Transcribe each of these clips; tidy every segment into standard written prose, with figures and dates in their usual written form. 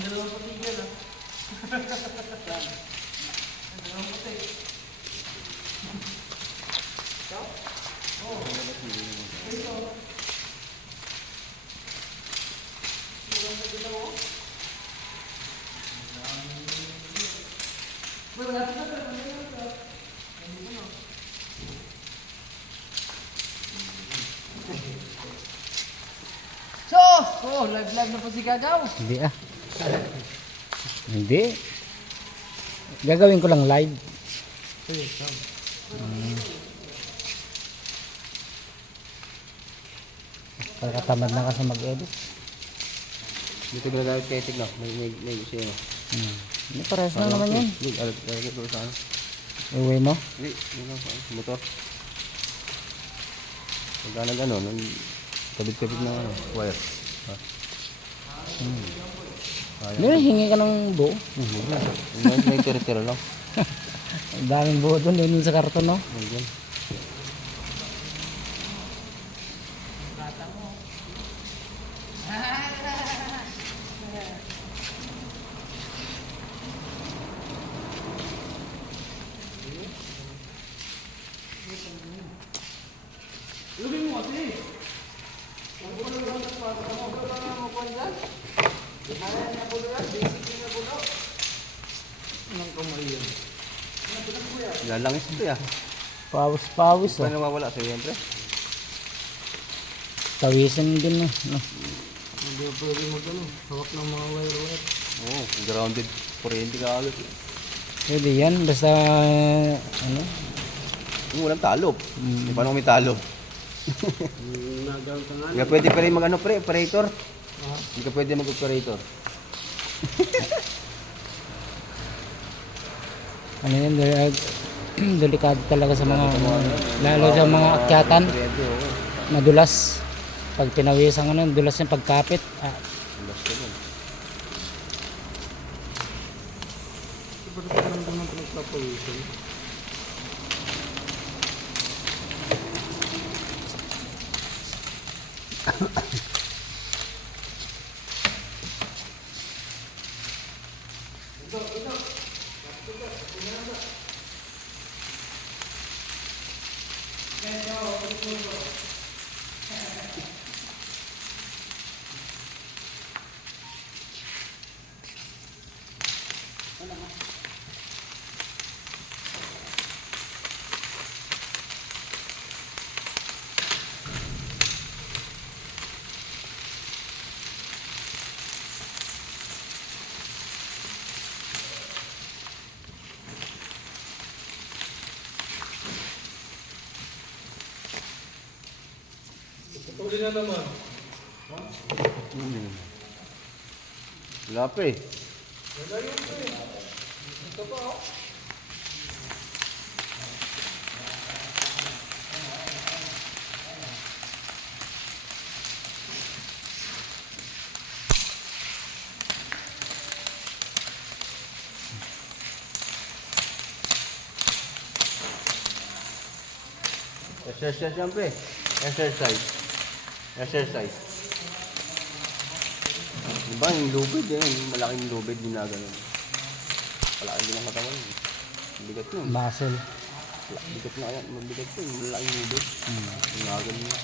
Ang dalawang patigil ah. Ang dalawang patig. Ito? Oo. Ito. Dalawang patig ako. Wala pa sa live na po si Gagaw. Hindi ah. Hindi. Gagawin ko lang live. Pagkatamad na kasi mag-edit. Dito ginagamit kay Tig, no? May siya, no? Hindi, parehas na naman yun. Hindi, alat ko sa ano? Uwi mo? Hindi, sa motor. Pagka nag-ano, kabit-kabit na ano, wire. Ha? Hindi, hingi ka ng buo. May tira-tira lang. Ang daming buo doon, yun sa karton, no? Ayan. Lubin mo kasi. Ang bulo lang sa kwarto mo. Ang bulo lang mo po dyan. Kaya niya bulo yan. Basic niya bulo. Anong kamay yan? Lalangis ito, ya. Pawis-pawis, Paano oh. nawawala sa'yo, siyempre? Tawisan din, eh. No? Hindi ko pwede mag-ano. Hawak ng mga wire-wire. Oo, grounded. Kuryente ka agad. Pwede yan, basta, ano? Yung walang talop. Paano kung may talop? Nagawin ka nga. Hindi ka pwede pa rin mag-ano, operator. Hindi ka pwede mag-operator. Ano yun, delikado talaga sa mga, lalo sa mga akyatan, Kuryente, oo. madulas. Pag pinawisan ko nun, dulas yung pagkapit. Tulas ka nun. Ba't ka naman ito nagpapawisan? Uli na naman. Wala pa eh. Wala yun eh. Ito pa oh. Exercise siyempre. Exercise. Exercise. Diba yung lubid eh. Yung malaking lubid din na gano'n. Palaki din ang katawan. Bigat nun. Muscle. Bigat na kaya. Mabigat yun. Malaking lubid. Yung na gano'n.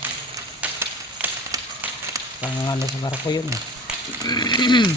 Pang ano sa barko yun, eh.